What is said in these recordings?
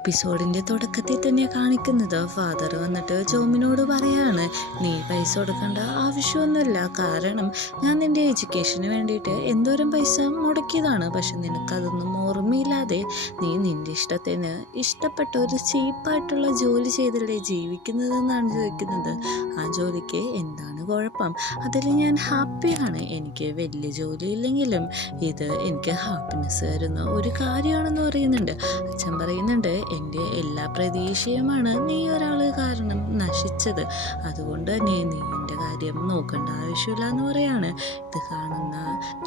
എപ്പിസോഡിൻ്റെ തുടക്കത്തിൽ തന്നെ കാണിക്കുന്നത് ഫാദർ വന്നിട്ട് ജോമിനോട് പറയാണ്, നീ പൈസ കൊടുക്കേണ്ട ആവശ്യമൊന്നുമില്ല, കാരണം ഞാൻ നിൻ്റെ എഡ്യൂക്കേഷന് വേണ്ടിയിട്ട് എന്തോരം പൈസ മുടക്കിയതാണ്. പക്ഷെ നിനക്കതൊന്നും ഓർമ്മയില്ലാതെ നീ നിൻ്റെ ഇഷ്ടത്തിന് ഇഷ്ടപ്പെട്ട ഒരു ചീപ്പായിട്ടുള്ള ജോലി ചെയ്തല്ലേ ജീവിക്കുന്നതെന്നാണ് ചോദിക്കുന്നത്. ആ ജോലിക്ക് എന്താണ് കുഴപ്പം? അതിൽ ഞാൻ ഹാപ്പിയാണ്. എനിക്ക് വലിയ ജോലി ഇല്ലെങ്കിലും ഇത് എനിക്ക് ഹാപ്പിനെസ് തരുന്ന ഒരു കാര്യമാണെന്ന് പറയുന്നുണ്ട്. അച്ഛൻ പറയുന്നുണ്ട്, എൻ്റെ എല്ലാ പ്രതീക്ഷയുമാണ് നീ ഒരാൾ കാരണം നശിച്ചത്, അതുകൊണ്ട് തന്നെ നീ എൻ്റെ കാര്യം നോക്കേണ്ട ആവശ്യമില്ല എന്ന് പറയാണ്. ഇത് കാണുന്ന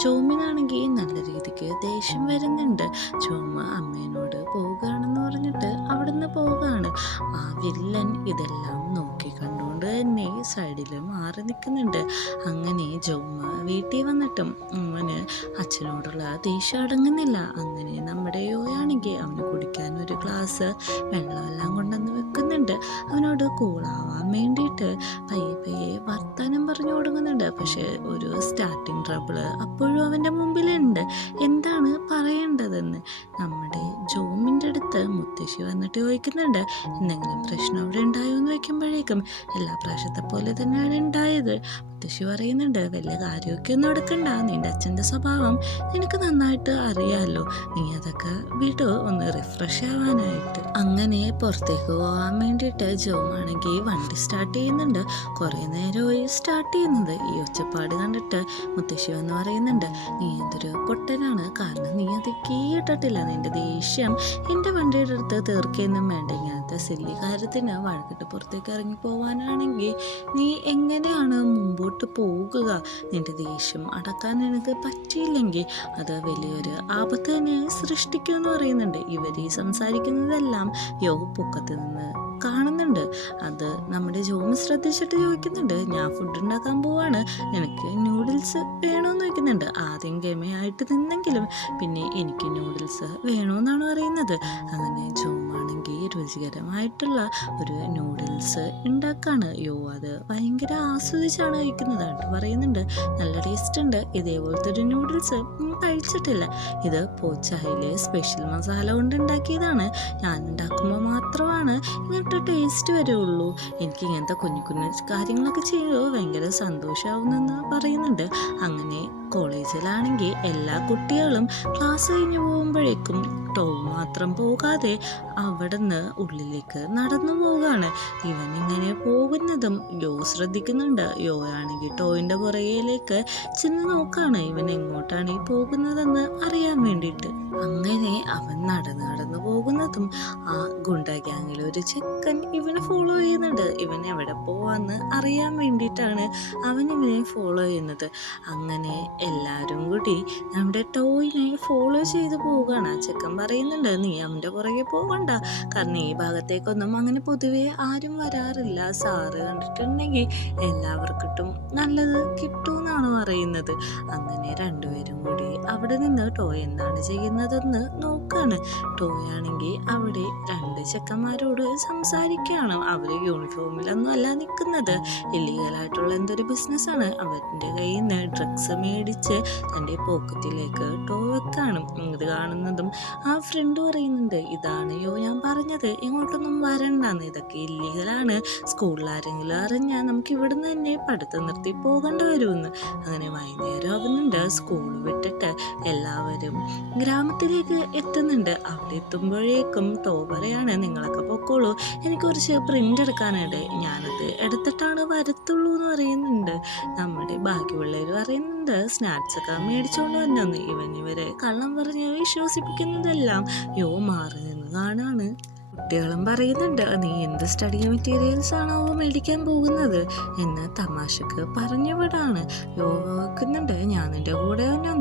ചോമിനാണെങ്കിൽ നല്ല രീതിക്ക് ദേഷ്യം വരുന്നുണ്ട്. ചോമ അമ്മേനോട് പോവുകയാണെന്ന് പറഞ്ഞിട്ട് അവിടുന്ന് പോവുകയാണ്. ആ വില്ലൻ ഇതെല്ലാം നോക്കി കണ്ടുകൊണ്ട് തന്നെ സൈഡിൽ മാറി നിൽക്കുന്നുണ്ട്. അങ്ങനെ ജോമ വീട്ടിൽ വന്നിട്ടും അവന് അച്ഛനോടുള്ള ദേഷ്യം അടങ്ങുന്നില്ല. അങ്ങനെ നമ്മുടെ യോയാണെങ്കിൽ അവന് കുടിക്കാൻ ഒരു ഗ്ലാസ് വെള്ളമെല്ലാം കൊണ്ടുവന്ന് വെക്കുന്നുണ്ട്. അവനോട് കൂളാവാൻ വേണ്ടിയിട്ട് പയ്യെ പയ്യെ വർത്താനം പറഞ്ഞു കൊടുക്കുന്നുണ്ട്. പക്ഷെ ഒരു സ്റ്റാർട്ടിങ് ട്രബിള് അപ്പോഴും അവൻ്റെ മുമ്പിലുണ്ട്. എന്താണ് പറയേണ്ടതെന്ന് നമ്മുടെ ജോമിൻ്റെ അടുത്ത് മുത്തശ്ശി വന്നിട്ട് ചോദിക്കുന്നുണ്ട്, എന്തെങ്കിലും പ്രശ്നം അവിടെ ഉണ്ടായോ എന്ന് വയ്ക്കുമ്പോഴേക്കും എല്ലാ പ്രാവശ്യത്തെ പോലെ തന്നെയാണ് ഉണ്ടായത്. മുത്തശ്ശി പറയുന്നുണ്ട്, വലിയ കാര്യമൊക്കെ ഒന്നും എടുക്കണ്ട, നിൻ്റെ അച്ഛൻ്റെ സ്വഭാവം നിനക്ക് നന്നായിട്ട് അറിയാമല്ലോ, നീ അതൊക്കെ വിട് ഒന്ന് റിഫ്രഷ് ആവാനായിട്ട്. അങ്ങനെ പുറത്തേക്ക് പോകാൻ വേണ്ടിയിട്ട് ജോമാണെങ്കിൽ വണ്ടി സ്റ്റാർട്ട് ചെയ്യുന്നുണ്ട്. കുറേ നേരമായി സ്റ്റാർട്ട് ചെയ്യുന്നത്. ഈ ഒച്ചപ്പാട് കണ്ടിട്ട് മുത്തശ്ശി വന്ന് പറയുന്നുണ്ട്, നീ എന്തൊരു പൊട്ടനാണ്, കാരണം നീ അത് കീയിട്ടിട്ടില്ല, നിൻ്റെ ദേഷ്യം എൻ്റെ വണ്ടിയുടെ അടുത്ത് തീർക്കുകയൊന്നും വേണ്ട. ഇങ്ങനത്തെ സില്ലി കാര്യത്തിന് വഴക്കിട്ട് പുറത്തേക്ക് ഇറങ്ങി പോകാനാണെങ്കിൽ നീ എങ്ങനെയാണ് മുമ്പോട്ട് പോകുക? നിൻ്റെ ദേഷ്യം അടക്കാൻ നിനക്ക് പറ്റിയില്ലെങ്കിൽ അത് വലിയൊരു ആപത്ത് തന്നെ സൃഷ്ടിക്കുമെന്ന് പറയുന്നുണ്ട്. ഇവർ ഈ സംസാരിക്കുന്നതെല്ലാം യോ പൊക്കത്ത് നിന്ന് കാണുന്നുണ്ട്. അത് നമ്മുടെ ജോമി ശ്രദ്ധിച്ചിട്ട് ചോദിക്കുന്നുണ്ട്, ഞാൻ ഫുഡ് ഉണ്ടാക്കാൻ പോവാണ്, നിനക്ക് നൂഡിൽസ് വേണമെന്ന് ചോദിക്കുന്നുണ്ട്. ആദ്യം ഗമയായിട്ട് നിന്നെങ്കിലും പിന്നെ എനിക്ക് നൂഡിൽസ് വേണമെന്നാണ് പറയുന്നത്. അങ്ങനെ ജോമാണെങ്കിൽ രുചികരമായിട്ടുള്ള ഒരു നൂഡിൽസ് ഉണ്ടാക്കാണ്. യോ അത് ഭയങ്കര ആസ്വദിച്ചാണ് കഴിക്കുന്നത്. അത് പറയുന്നുണ്ട്, നല്ല ടേസ്റ്റ് ഉണ്ട്, ഇതേപോലത്തെ ഒരു നൂഡിൽസ് കഴിച്ചിട്ടില്ല, ഇത് പോച്ചായിലെ സ്പെഷ്യൽ മസാല കൊണ്ട് ഉണ്ടാക്കിയതാണ്, ഞാൻ ഉണ്ടാക്കുമ്പോൾ മാത്രമാണ് ഇങ്ങനത്തെ ടേസ്റ്റ് വരുള്ളൂ, എനിക്ക് ഇങ്ങനത്തെ കുഞ്ഞു കുഞ്ഞു കാര്യങ്ങളൊക്കെ ചെയ്യുമ്പോൾ ഭയങ്കര സന്തോഷമാവുന്നെന്ന് പറയുന്നുണ്ട്. അങ്ങനെ കോളേജിലാണെങ്കിൽ എല്ലാ കുട്ടികളും ക്ലാസ് കഴിഞ്ഞ് പോകുമ്പോഴേക്കും ടോ മാത്രം പോകാതെ അവിടെ നിന്ന് ഉള്ളിലേക്ക് നടന്നു പോവുകയാണ്. ഇവൻ ഇങ്ങനെ പോകുന്നതും യോ ശ്രദ്ധിക്കുന്നുണ്ട്. യോ ആണെങ്കിൽ ടോയിൻ്റെ പുറകിലേക്ക് ചെന്ന് നോക്കാണ്, ഇവൻ എങ്ങോട്ടാണ് ഈ പോകുന്നതെന്ന് അറിയാൻ വേണ്ടിയിട്ട്. അങ്ങനെ അവൻ നടന്നു പോകുന്നതും ആ ഗുണ്ട ഗ്യാങ്ങിലെ ഒരു ചെക്കൻ ഇവനെ ഫോളോ ചെയ്യുന്നുണ്ട്. ഇവൻ എവിടെ പോവാന്ന് അറിയാൻ വേണ്ടിയിട്ടാണ് അവൻ ഇവനെ ഫോളോ ചെയ്യുന്നത്. അങ്ങനെ എല്ലാവരും കൂടി നമ്മുടെ ടോയിനെ ഫോളോ ചെയ്ത് പോവുകയാണ്. ആ ചെക്കൻ പറയുന്നുണ്ട്, നീ അവൻ്റെ പുറകെ പോകണ്ട, കാരണം ഈ ഭാഗത്തേക്കൊന്നും അങ്ങനെ പൊതുവെ ആരും വരാറില്ല, സാറ് കണ്ടിട്ടുണ്ടെങ്കിൽ എല്ലാവർക്കിട്ടും നല്ലത് കിട്ടുമെന്നാണ് പറയുന്നത്. അങ്ങനെ രണ്ടുപേരും കൂടി അവിടെ നിന്ന് ടോയ് എന്താണ് ചെയ്യുന്നതെന്ന് നോക്കാണ്. ടോയ് ആണെങ്കിൽ അവിടെ രണ്ട് ചെക്കന്മാരോട് സംസാരിക്കുകയാണ്. അവർ യൂണിഫോമിലൊന്നും അല്ല നിൽക്കുന്നത്, ഇല്ലീഗലായിട്ടുള്ള എന്തൊരു ബിസിനസ്സാണ്. അവരുടെ കയ്യിൽ നിന്ന് ഡ്രഗ്സ് മേടിച്ച് തൻ്റെ പോക്കറ്റിലേക്ക് ടോ വെക്കാണ്. ഇത് കാണുന്നതും ആ ഫ്രണ്ട് പറയുന്നുണ്ട്, ഇതാണ് യോ ഞാൻ പറഞ്ഞത്, ഇങ്ങോട്ടൊന്നും വരണ്ടെന്ന്, ഇതൊക്കെ ഇല്ലീഗലാണ്, സ്കൂളിൽ ആരെങ്കിലും അറിഞ്ഞാൽ നമുക്ക് ഇവിടുന്ന് തന്നെ പഠിത്തം നിർത്തി പോകേണ്ടി വരുമെന്ന്. അങ്ങനെ വൈകുന്നേരം ആവുന്നുണ്ട്. സ്കൂൾ വിട്ടിട്ട് എല്ലാവരും ഗ്രാമത്തിലേക്ക് എത്തുന്നുണ്ട്. അവിടെ എത്തുമ്പോഴേക്കും ടോ പറയാണ്, നിങ്ങളൊക്കെ പൊക്കോളൂ, എനിക്ക് കുറച്ച് പ്രിൻ്റ് എടുക്കാനുണ്ട്, ഞാനത് എടുത്തിട്ടാണ് വരത്തുള്ളൂ എന്ന് പറയുന്നുണ്ട്. നമ്മുടെ ബാക്കി പിള്ളേർ പറയുന്നുണ്ട്, സ്നാക്സ് ഒക്കെ മേടിച്ചുകൊണ്ട് വന്നെന്ന്. ഇവരെ കള്ളം പറഞ്ഞ് വിശ്വസിപ്പിക്കുന്നതെല്ലാം യോ മാറി നിന്ന് കാണാണ്. കുട്ടികളും പറയുന്നുണ്ട്, നീ എന്ത് സ്റ്റഡി മെറ്റീരിയൽസ് ആണോ മേടിക്കാൻ പോകുന്നത് എന്ന് തമാശക്ക് പറഞ്ഞു വിടാണ്. യോക്കുന്നുണ്ട്, ഞാൻ നിൻ്റെ കൂടെ വന്നു.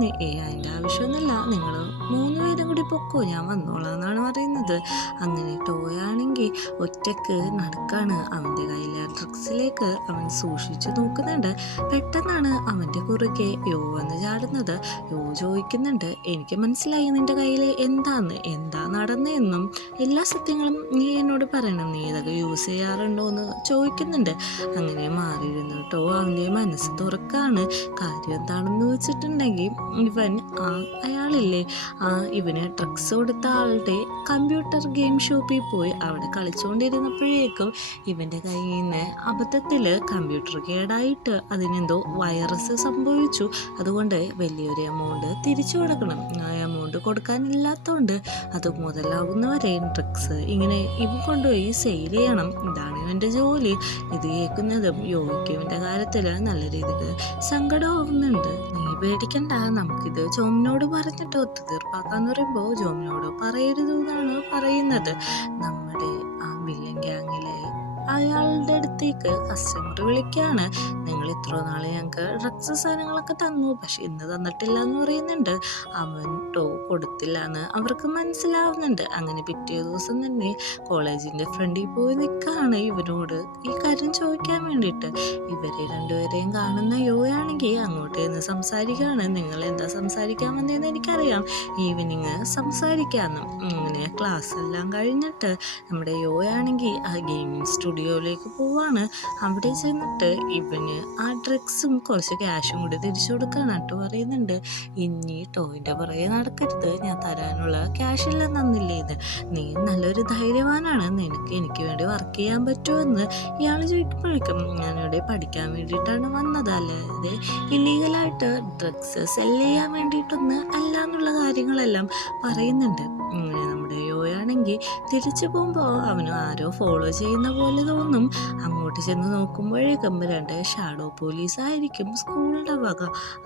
അതിൻ്റെ ആവശ്യമൊന്നുമില്ല, നിങ്ങൾ 3 പേരും കൂടി പൊക്കോ, ഞാൻ വന്നോളാം എന്നാണ് പറയുന്നത്. അങ്ങനെ ടോയാണെങ്കിൽ ഒറ്റക്ക് നടക്കാണ്. അവൻ്റെ കയ്യിലെ ഡ്രഗ്സിലേക്ക് അവൻ സൂക്ഷിച്ചു നോക്കുന്നുണ്ട്. പെട്ടെന്നാണ് അവൻ്റെ കുറുകെ യോ വന്ന് ചാടുന്നത്. യോ ചോദിക്കുന്നുണ്ട്, എനിക്ക് മനസ്സിലായി നിൻ്റെ കയ്യിൽ എന്താ നടന്നതെന്നും എല്ലാ സത്യങ്ങളും നീ എന്നോട് പറയണം, നീ ഇതൊക്കെ യൂസ് ചെയ്യാറുണ്ടോ എന്ന് ചോദിക്കുന്നുണ്ട്. അങ്ങനെ മാറിയിരുന്നിട്ടോ അവൻ്റെ മനസ്സ് തുറക്കാണ്. കാര്യം എന്താണെന്ന് വെച്ചിട്ടുണ്ടെങ്കിൽ ഇവൻ അയാളില്ലേ ഇവന് ഡ്രഗ്സ് കൊടുത്ത ആളുടെ കമ്പ്യൂട്ടർ ഗെയിം ഷോപ്പിൽ പോയി അവിടെ കളിച്ചുകൊണ്ടിരുന്നപ്പോഴേക്കും ഇവൻ്റെ കയ്യിൽ നിന്ന് അബദ്ധത്തിൽ കമ്പ്യൂട്ടർ കേടായിട്ട് അതിനെന്തോ വൈറസ് സംഭവിച്ചു. അതുകൊണ്ട് വലിയൊരു എമൗണ്ട് തിരിച്ചു കൊടുക്കണം. ആ എമൗണ്ട് കൊടുക്കാനില്ലാത്തതുകൊണ്ട് അത് മുതലാവുന്നവരെ ഡ്രഗ്സ് ഇങ്ങനെ ഇവൻ കൊണ്ടുപോയി സെയിൽ ചെയ്യണം. ഇതാണ് ഇവൻ്റെ ജോലി. ഇത് കേൾക്കുന്നതും യോയ്ക്ക് ഇവൻ്റെ കാര്യത്തിൽ നല്ല രീതിക്ക് സങ്കടമാവുന്നുണ്ട്. നീ പേടിക്കണ്ട, നമുക്കിത് ജോമിനോട് പറഞ്ഞിട്ട് ഒത്തുതീർപ്പാക്കാന്ന് പറയുമ്പോൾ ജോമിനോട് പറയരുത് എന്നാണ് പറയുന്നത്. നമ്മുടെ ആ വില്ലൻ ഗ്യാങ്ങിലെ അയാളുടെ അടുത്തേക്ക് കസ്റ്റമർ വിളിക്കുകയാണ്. നിങ്ങൾ ഇത്ര നാൾ ഞങ്ങൾക്ക് ഡ്രഗ്സ് സാധനങ്ങളൊക്കെ തന്നു, പക്ഷെ ഇന്ന് തന്നിട്ടില്ല എന്ന് പറയുന്നുണ്ട്. അവൻ കൊടുത്തില്ല എന്ന് അവർക്ക് മനസ്സിലാവുന്നുണ്ട്. അങ്ങനെ പിറ്റേ ദിവസം തന്നെ കോളേജിൻ്റെ ഫ്രണ്ടിൽ പോയി നിൽക്കുകയാണ് ഇവരോട് ഈ കാര്യം ചോദിക്കാൻ വേണ്ടിയിട്ട്. ഇവരെ രണ്ടുപേരെയും കാണുന്ന യോയാണെങ്കിൽ അങ്ങോട്ട് നിന്ന് സംസാരിക്കുകയാണ്. നിങ്ങൾ എന്താ സംസാരിക്കാൻ വന്നതെന്ന് എനിക്കറിയാം, ഈവനിങ് സംസാരിക്കാമെന്ന്. അങ്ങനെ ക്ലാസ് എല്ലാം കഴിഞ്ഞിട്ട് നമ്മുടെ യോയാണെങ്കിൽ ആ ഗെയിമിംഗ് സ്റ്റുഡിയോയിലേക്ക് പോവാണ്. അവിടെ ചെന്നിട്ട് ഇവന് ആ ഡ്രഗ്സും കുറച്ച് ക്യാഷും കൂടി തിരിച്ചു കൊടുക്കാനായിട്ട് പറയുന്നുണ്ട്. ഇനി ടോയിൻ്റെ പുറകെ നടക്കരുത്, ഞാൻ തരാനുള്ള ക്യാഷ് എല്ലാം തന്നില്ലേ ഇത്, നീ നല്ലൊരു ധൈര്യവാനാണ്, നിനക്ക് എനിക്ക് വേണ്ടി വർക്ക് ചെയ്യാൻ പറ്റുമെന്ന് ഇയാൾ ചോദിക്കുമ്പോഴേക്കും ഞാനിവിടെ പഠിക്കാൻ വേണ്ടിയിട്ടാണ് വന്നത്, അല്ലാതെ ഇല്ലീഗലായിട്ട് ഡ്രഗ്സ് സെല് ചെയ്യാൻ വേണ്ടിയിട്ടൊന്ന് അല്ല എന്നുള്ള കാര്യങ്ങളെല്ലാം പറയുന്നുണ്ട്. നമ്മുടെ യോയാണെങ്കിൽ തിരിച്ചു പോകുമ്പോൾ അവന് ആരോ ഫോളോ ചെയ്യുന്ന പോലെ തോന്നും. അങ്ങോട്ട് ചെന്ന് നോക്കുമ്പോഴേക്കും രണ്ട് ഷാഡോ പോലീസ് ആയിരിക്കും സ്കൂളിൻ്റെ വക.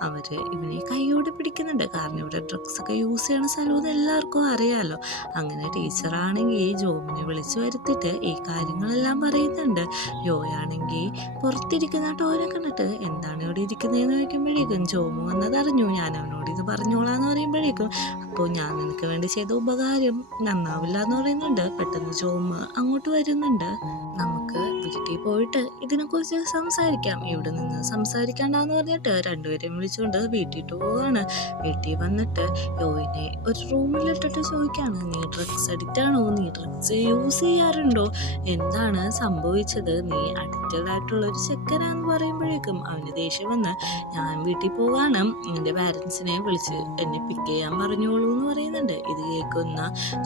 അവർ ഇവനെ കൈയോടെ പിടിക്കുന്നുണ്ട്. കാരണം ഇവിടെ ഡ്രഗ്സ് ഒക്കെ യൂസ് ചെയ്യണ സ്ഥലമെന്ന് എല്ലാവർക്കും അറിയാമല്ലോ. അങ്ങനെ ടീച്ചറാണെങ്കിൽ ജോമിനെ വിളിച്ചു വരുത്തിയിട്ട് ഈ കാര്യങ്ങളെല്ലാം പറയുന്നുണ്ട്. യോയാണെങ്കിൽ പുറത്തിരിക്കുന്ന ടോനെ കണ്ടിട്ട് എന്താണ് ഇവിടെ ഇരിക്കുന്നതെന്ന് ചോദിക്കുമ്പോഴേക്കും ജോമു വന്നതറിഞ്ഞു, ഞാൻ അവനോട് ഇത് പറഞ്ഞോളാന്ന് പറയുമ്പോഴേക്കും അപ്പോൾ ഞാൻ നിനക്ക് വേണ്ടി ചെയ്ത ഉപകാരം നന്നാവില്ല എന്ന് പറയുന്നുണ്ട്. പെട്ടെന്ന് ജോമ് അങ്ങോട്ട് വരുന്നുണ്ട്. നമുക്ക് വീട്ടിൽ പോയിട്ട് ഇതിനെക്കുറിച്ച് സംസാരിക്കാം, ഇവിടെ നിന്ന് സംസാരിക്കണ്ടെന്ന് പറഞ്ഞിട്ട് രണ്ടുപേരെയും വിളിച്ചുകൊണ്ട് വീട്ടിൽ പോവാണ്. വീട്ടിൽ വന്നിട്ട് യോയിനെ ഒരു റൂമിലിട്ടിട്ട് ചോദിക്കാണ്, നീ ഡ്രഗ്സ് അഡിക്റ്റ് ആണോ, നീ ഡ്രഗ്സ് യൂസ് ചെയ്യാറുണ്ടോ, എന്താണ് സംഭവിച്ചത്, നീ അഡിക്റ്റഡ് ആയിട്ടുള്ള ഒരു ചെക്കനാന്ന് പറയുമ്പോഴേക്കും അവന് ദേഷ്യം വന്ന് ഞാൻ വീട്ടിൽ പോവാണ്, എൻ്റെ പാരൻസിനെ വിളിച്ച് എന്നെ പിക്ക് ചെയ്യാൻ പറഞ്ഞോളൂ എന്ന് പറയുന്നുണ്ട്. ഇത് കേൾക്കുന്ന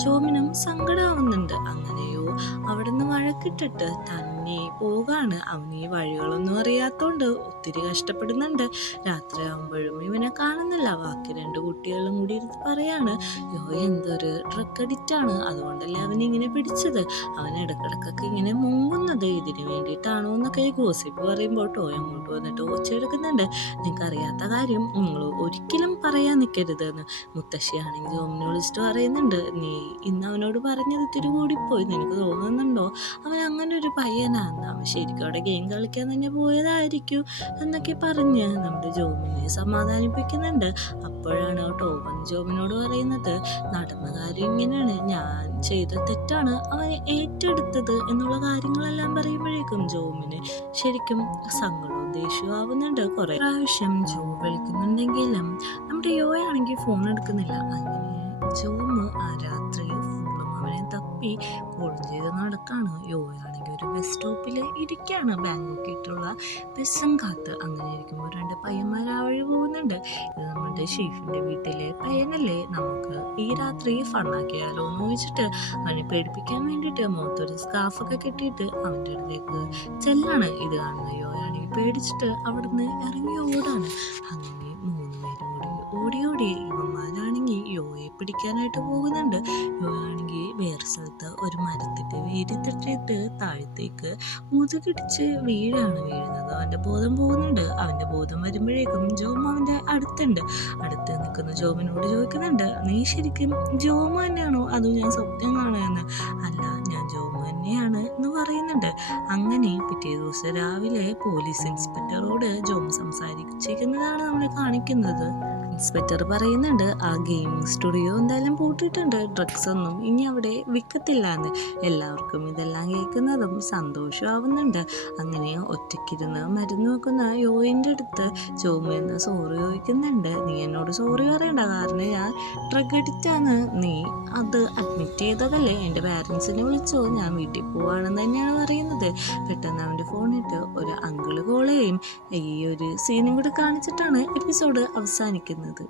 ജോമിനും സങ്കടമാവുന്നുണ്ട്. അങ്ങനെയോ അവിടെ നിന്ന് വഴക്കിട്ടിട്ട് തന്നെ പോകാണ്. അവൻ ഈ വഴികളൊന്നും അറിയാത്തോണ്ട് ഒത്തിരി കഷ്ടപ്പെടുന്നുണ്ട്. രാത്രിയാകുമ്പോഴും ഇവനെ കാണുന്നില്ല. ബാക്കി രണ്ട് കുട്ടികളും കൂടി ഇരുന്ന് പറയാണ്, യോ എന്തൊരു ഡ്രഗ് അഡിക്റ്റ് ആണ്, അതുകൊണ്ടല്ലേ അവനിങ്ങനെ പിടിച്ചത്, അവൻ ഇടക്കിടക്കൊക്കെ ഇങ്ങനെ മുങ്ങുന്നത് ഇതിന് വേണ്ടിയിട്ടാണോ എന്നൊക്കെ ഗോസിപ്പ് പറയുമ്പോൾ ടോയ് അങ്ങോട്ട് വന്നിട്ട് ഒച്ചെടുക്കുന്നുണ്ട്. നിങ്ങൾക്ക് അറിയാത്ത കാര്യം നിങ്ങൾ ഒരിക്കലും പറയാൻ നിൽക്കരുത് എന്ന് മുത്തശ്ശിയാണെങ്കിൽ ജോമിനെ വിളിച്ചിട്ട് പറയുന്നുണ്ട്. നീ ഇന്ന് അവനോട് പറഞ്ഞത് ഇത്തിരി കൂടിപ്പോയി, നിനക്ക് തോന്നുന്നുണ്ടോ അവൻ അങ്ങനെ ഒരു പയ്യനാന്ന്, അവൻ ശരിക്കും അവിടെ ഗെയിം കളിക്കാൻ തന്നെ പോയതായിരിക്കും എന്നൊക്കെ പറഞ്ഞ് നമ്മുടെ ജോമിനെ സമാധാനിപ്പിക്കുന്നുണ്ട്. അപ്പോഴാണ് ടോവൻ ജോമിനോട് പറയുന്നത്, നടന്ന കാര്യം ഇങ്ങനെയാണ്, ഞാൻ ചെയ്ത തെറ്റാണ് അവൻ ഏറ്റെടുത്തത് എന്നുള്ള കാര്യങ്ങളെല്ലാം പറയുമ്പോഴേക്കും ജോമിന് ശരിക്കും സങ്കടവും ദേഷ്യവും ആവുന്നുണ്ട്. കുറെ പ്രാവശ്യം ജോ വിളിക്കുന്നുണ്ടെങ്കിലും നമ്മുടെ യോയാണെങ്കിൽ ഫോൺ എടുക്കുന്നില്ല. അങ്ങനെ ജോമ് ആ രാത്രി ഫുള്ളും അവനെ തപ്പി കോൾ ചെയ്ത് നടക്കാണ്. യോയാണെങ്കിൽ ഒരു ബസ് സ്റ്റോപ്പിൽ ഇരിക്കുകയാണ്, ബാങ്കോക്കിട്ടുള്ള ബസ്സും കാത്ത്. അങ്ങനെ ഇരിക്കുമ്പോൾ രണ്ട് പയ്യന്മാർ ആ വഴി പോകുന്നുണ്ട്. ഇത് നമ്മുടെ ഷെയ്ഫിൻ്റെ വീട്ടിലെ പയ്യനല്ലേ, നമുക്ക് ഈ രാത്രി ഫണ്ണാക്കിയാലോ എന്ന് ചോദിച്ചിട്ട് അവനെ പേടിപ്പിക്കാൻ വേണ്ടിയിട്ട് മുഖത്തൊരു സ്കാർഫൊക്കെ കെട്ടിയിട്ട് അവൻ്റെ അടുത്തേക്ക് ചെല്ലാണ്. ഇത് കാണുന്ന യോയാണെങ്കിൽ പേടിച്ചിട്ട് അവിടുന്ന് ഇറങ്ങി ഓടാണ്. അങ്ങനെ ഓടി ഇവന്മാരാണെങ്കിൽ യോയെ പിടിക്കാനായിട്ട് പോകുന്നുണ്ട്. യോയാണെങ്കിൽ വേറെ സ്ഥലത്ത് ഒരു മരത്തിൻ്റെ വേര് തട്ടിയിട്ട് താഴത്തേക്ക് മുതുകിടിച്ച് വീഴുന്നത്. അവൻ്റെ ബോധം പോകുന്നുണ്ട്. അവൻ്റെ ബോധം വരുമ്പോഴേക്കും ജോമ അവൻ്റെ അടുത്ത് നിൽക്കുന്ന ജോമിനോട് ചോദിക്കുന്നുണ്ട്, നീ ശരിക്കും ജോമ തന്നെയാണോ അതോ ഞാൻ സ്വപ്നം കാണുമെന്ന്? അല്ല, ഞാൻ ജോമ തന്നെയാണ് എന്ന് പറയുന്നുണ്ട്. അങ്ങനെ പിറ്റേ ദിവസം രാവിലെ പോലീസ് ഇൻസ്പെക്ടറോട് ജോമ സംസാരിച്ചിരിക്കുന്നതാണ് നമ്മളെ കാണിക്കുന്നത്. ഇൻസ്പെക്ടർ പറയുന്നുണ്ട്, ആ ഗെയിമിംഗ് സ്റ്റുഡിയോ എന്തായാലും പൂട്ടിയിട്ടുണ്ട്, ഡ്രഗ്സ് ഒന്നും ഇനി അവിടെ വിൽക്കത്തില്ല എന്ന്. എല്ലാവർക്കും ഇതെല്ലാം കേൾക്കുന്നതും സന്തോഷമാവുന്നുണ്ട്. അങ്ങനെ ഒറ്റയ്ക്കിരുന്ന് മരുന്ന് വെക്കുന്ന യോയിൻ്റെ അടുത്ത് ജോമിന്ന് സോറി ചോദിക്കുന്നുണ്ട്. നീ എന്നോട് സോറി പറയണ്ട, കാരണം ഞാൻ ഡ്രഗ് അഡിക്റ്റാണ്, നീ അത് അഡ്മിറ്റ് തെറ്റ് ചെയ്തതല്ലേ, എൻ്റെ പാരൻസിനെ വിളിച്ചോ, ഞാൻ വീട്ടിൽ പോവാണെന്ന് തന്നെയാണ് പറയുന്നത്. പെട്ടെന്ന് അവൻ്റെ ഫോണിട്ട് ഒരു അങ്കിള് കോൾ ചെയ്യും. ഈ ഒരു സീനും കൂടെ കാണിച്ചിട്ടാണ് എപ്പിസോഡ് അവസാനിക്കുന്നത്.